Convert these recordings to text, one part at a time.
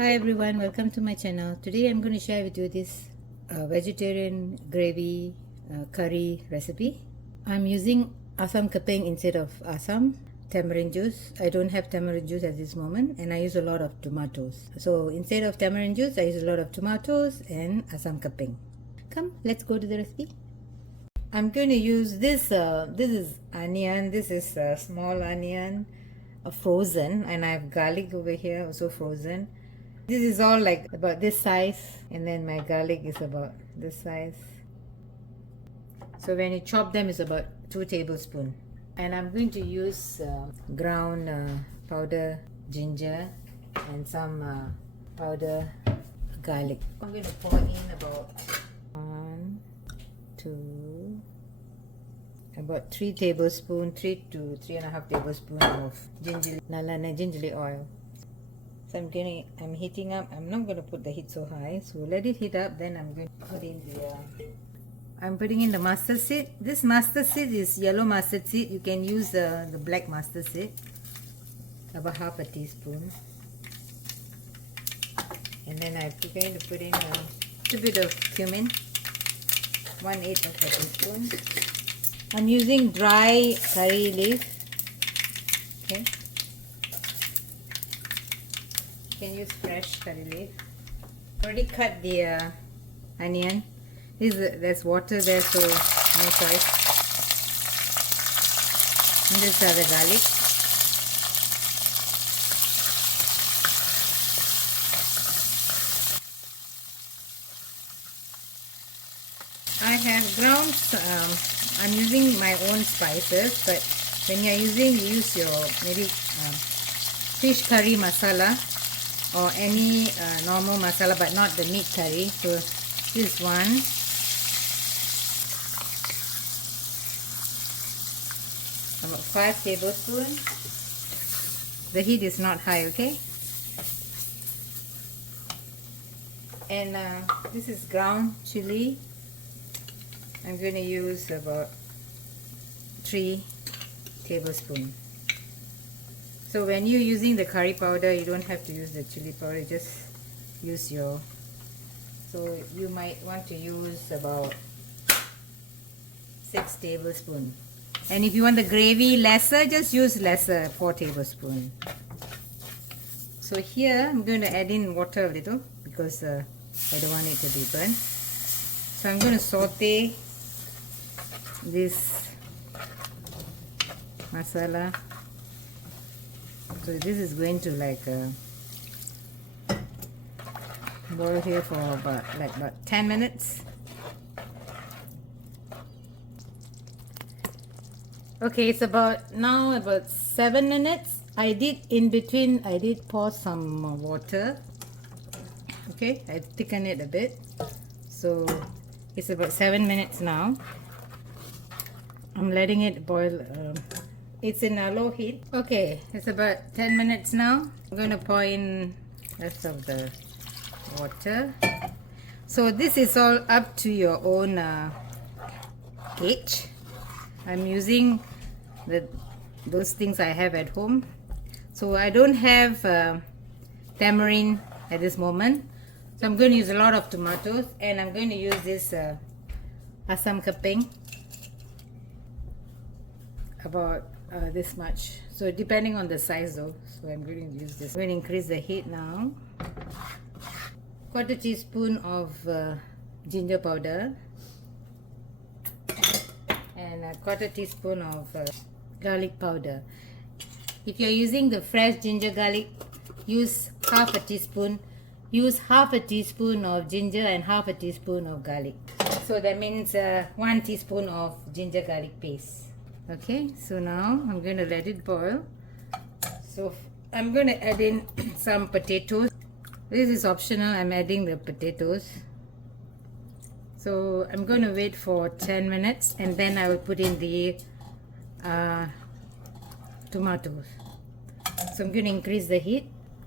Hi everyone, welcome to my channel. Today I'm going to share with you this vegetarian gravy curry recipe. I'm using asam keping instead of asam, tamarind juice. I don't have tamarind juice at this moment and I use a lot of tomatoes. So instead of tamarind juice, I use a lot of tomatoes and asam keping. Come, let's go to the recipe. I'm going to use this, this is onion, this is small onion, frozen, and I have garlic over here also frozen. This is all like about this size, and then my garlic is about this size. So when you chop them, it's about 2 tablespoons. And I'm going to use ground powder ginger and some powder garlic. I'm going to pour in about 1, 2, about 3 tablespoons, 3 to 3.5 tablespoons of ginger oil. So I'm heating up. I'm not going to put the heat so high. So let it heat up. Then I'm going to put in I'm putting in the mustard seed. This mustard seed is yellow mustard seed. You can use the black mustard seed. About half a teaspoon. And then I'm going to put in a little bit of cumin. 1/8 of a teaspoon. I'm using dry curry leaf. Okay. You can use fresh curry leaf. Already cut the onion. There's water there, so no choice. And this is the garlic. I have ground. I'm using my own spices, but when you're using, you use your maybe fish curry masala or any normal masala, but not the meat curry. So this one, about 5 tablespoons. The heat is not high, okay? And this is ground chili. I'm going to use about 3 tablespoons. So when you're using the curry powder, you don't have to use the chili powder, just use your, so you might want to use about 6 tablespoons. And if you want the gravy lesser, just use lesser, 4 tablespoons. So here I'm going to add in water a little because I don't want it to be burnt. So I'm going to saute this masala. So this is going to like boil here for about 10 minutes. Okay, it's about 7 minutes. In between I did pour some water. Okay, I thicken it a bit. So it's about 7 minutes now. I'm letting it boil. It's in a low heat. Okay, it's about 10 minutes now. I'm going to pour in rest of the water. So this is all up to your own gauge. I'm using those things I have at home. So I don't have tamarind at this moment. So I'm going to use a lot of tomatoes, and I'm going to use this asam keping. About this much, so depending on the size though. So I'm going to use this. I'm going to increase the heat now. 1/4 teaspoon of ginger powder and 1/4 teaspoon of garlic powder. If you're using the fresh ginger garlic, use half a teaspoon. Use half a teaspoon of ginger and half a teaspoon of garlic. So that means 1 teaspoon of ginger garlic paste. Okay, so now I'm going to let it boil. So I'm going to add in some potatoes. This is optional. I'm adding the potatoes. So I'm going to wait for 10 minutes and then I will put in the tomatoes. So I'm going to increase the heat.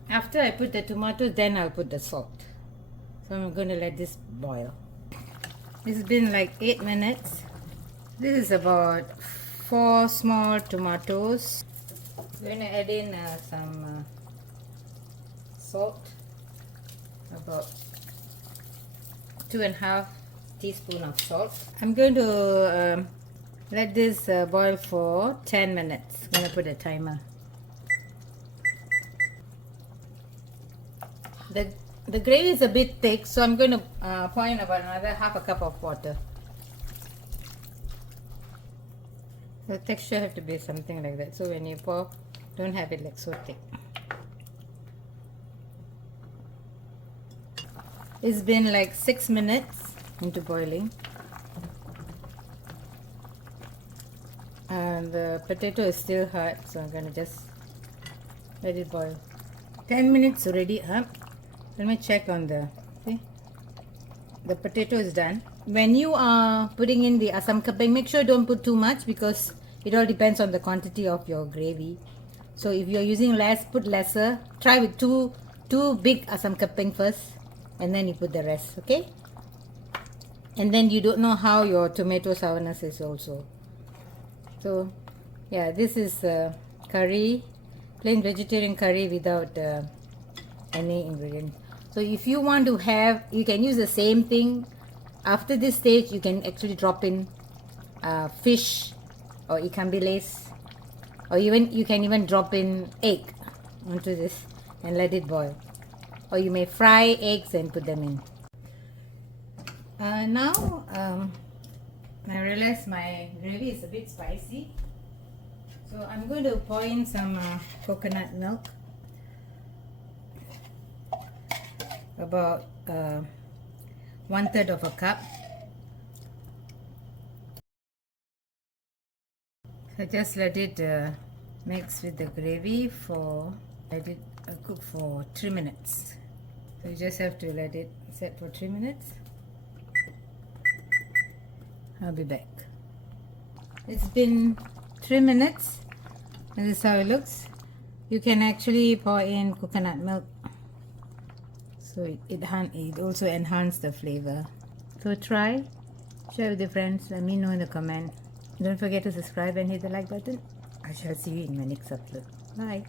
After I put the tomatoes, then I'll put the salt. So I'm going to let this boil. It's been like 8 minutes. This is about 4 small tomatoes. We're going to add in some salt. about 2.5 teaspoons of salt. I'm going to let this boil for 10 minutes. I'm going to put a timer. The gravy is a bit thick, so I'm going to pour in about another half a cup of water. The texture have to be something like that, so when you pour, don't have it like so thick. It's been like 6 minutes into boiling, and the potato is still hard, so I'm gonna just let it boil. 10 minutes already up. Let me check on the, see, the potato is done. When you are putting in the asam keping, make sure don't put too much because it all depends on the quantity of your gravy. So if you're using less, put lesser. Try with two big asam keping first, and then you put the rest, okay? And then you don't know how your tomato sourness is also. So yeah, this is curry, plain vegetarian curry without any ingredient. So if you want to have, you can use the same thing. After this stage, you can actually drop in fish or ikan bilis, or even you can even drop in egg onto this and let it boil. Or you may fry eggs and put them in. Now I realize my gravy is a bit spicy, so I'm going to pour in some coconut milk, about 1/3 of a cup. So just let it mix with the gravy let it cook for 3 minutes. So you just have to let it set for 3 minutes. I'll be back. It's been 3 minutes and this is how it looks. You can actually pour in coconut milk, so it also enhances the flavor. So try, share with your friends, let me know in the comment. Don't forget to subscribe and hit the like button. I shall see you in my next upload. Bye.